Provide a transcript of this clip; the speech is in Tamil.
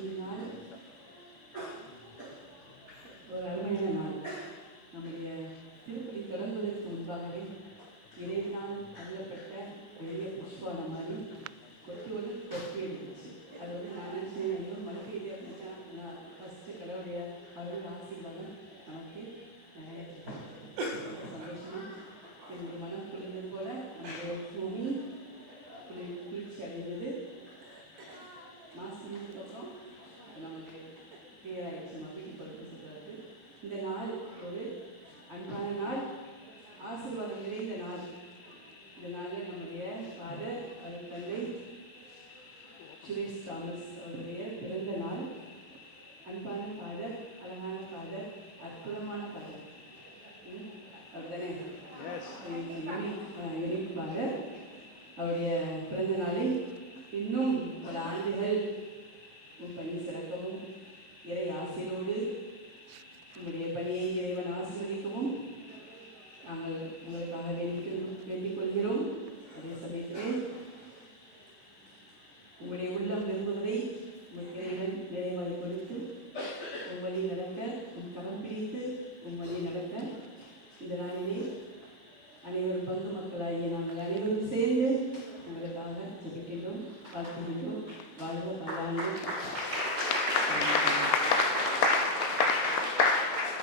இந்த நாள் ஒரு அருமையான நாள். நம்முடைய திருப்பதி தொடங்குவதற்கு முன்பாகவே இறைவனால் அருளப்பட்ட பெரிய புஷ்பான மாதிரி கொட்டுவது கொட்டி எடுத்துச்சு. அது நான் நினச்சேன் ஐயோ மல்லிகை அப்படின்னா நான் ஃபஸ்ட்டு கடவுளுடைய அருள் ஆசீர்வாதம் நமக்கு நிறைய சந்தோஷமாக என்னுடைய மனம் குளிர்ந்தது போல நம்முடைய பூமி குளிர்ச்சி அடைந்தது. மாதத்துக்கு அப்புறம் நமக்கு கிளியர் ஆகிடுச்சு. மகிழ்ச்சி படுத்து சொல்கிறது. இந்த நாள் ஒரு அன்பான நாள், ஆசீர்வாதம் நிறைந்த நாள். இந்த நாளில் நம்முடைய ஃபாதர் அவர் தந்தை சுரேஷ் தாமஸ் அவருடைய பிறந்த நாள். அன்பான ஃபாதர், அழகான ஃபாதர், அற்புதமான ஃபாதர். அப்படிதானே யூனிக் ஃபாதர். அவருடைய பிறந்த நாளில் இன்னும் பல ஆண்டுகள் பணி சிறக்கவும் இறை ஆசையோடு உங்களுடைய பணியை இறைவன் ஆசீர்வதிக்கவும் நாங்கள் உங்களுக்காக வேண்டிக் கொள்கிறோம். அதே சமயத்தில் உங்களுடைய உள்ளம் விரும்புவதை இறைவன் நிறைவாய் கொடுத்து உன் வழி நடக்க, உன் கரம் பிடித்து உன் வழி நடக்க இந்த நாளிலே அனைவரும் பங்கு மக்களாகிய நாங்கள் அனைவரும் சேர்ந்து உங்களுக்காக ஜெபிக்கின்றோம், வாழ்த்துகின்றோம். வாழ்க பல்லாண்டு.